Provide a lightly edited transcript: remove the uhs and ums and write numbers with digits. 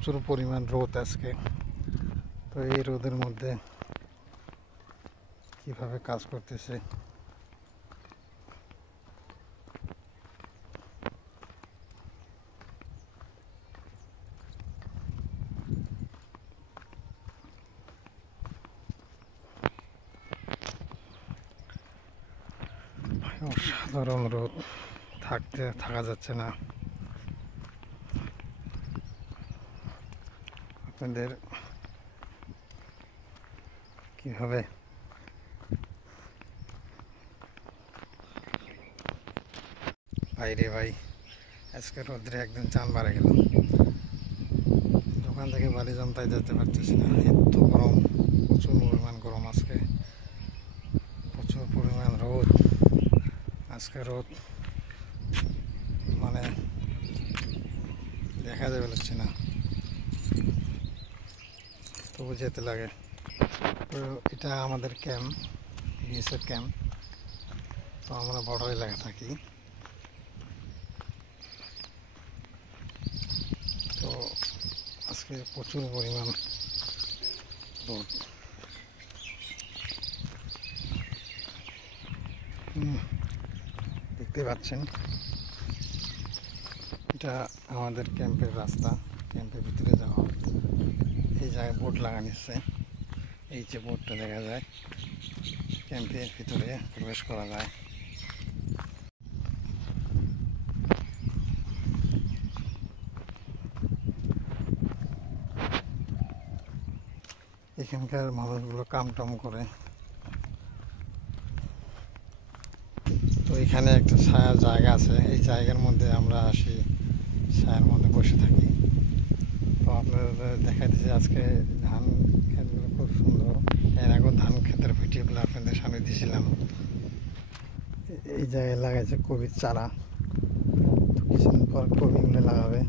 প্রচুর পরিমাণ রোদ আজকে। তো এই রোদের মধ্যে কিভাবে কাজ করতেছে অসাধারণ রোদ, থাকা যাচ্ছে না। আপনাদের কিভাবে বাইরে ভাই আজকে রোদ্রে একদম চান বাড়ে গেল। দোকান থেকে বাড়ি জমতায় যেতে পারতেছি না, এত গরম, প্রচুর পরিমাণ গরম আজকে, প্রচুর পরিমাণ রোদ আজকে। রোদ মানে দেখা যাবে লাগছে না, তবু যেতে লাগে। তো এটা আমাদের ক্যাম্প, বিএসএফ ক্যাম্প। তো আমরা বর্ডার এলাকা থাকি। তো আজকে প্রচুর পরিমাণ রোদ। দেখতে পাচ্ছেন এটা আমাদের ক্যাম্পের রাস্তা, ক্যাম্পের ভিতরে যাওয়া। এই জায়গায় বোর্ড লাগানো আছে, এই যে বোর্ডটা দেখা যায়, ক্যাম্পের ভিতরে প্রবেশ করা যায়। এখানকার মানুষগুলো কাম টাম করে। তো এখানে একটা ছায়ার জায়গা আছে, এই জায়গার মধ্যে আমরা আসি, ছায়ার মধ্যে বসে থাকি। তো আপনাদের দেখাইতেছি আজকে ধান ক্ষেতগুলো খুব সুন্দর। এর আগে ধান ক্ষেতের ভিডিওগুলো আপনাদের সামনে দিয়েছিলাম। এই জায়গায় লাগাইছে কবির চারা, তো কিছুদিন পর কবিগুলো লাগাবে।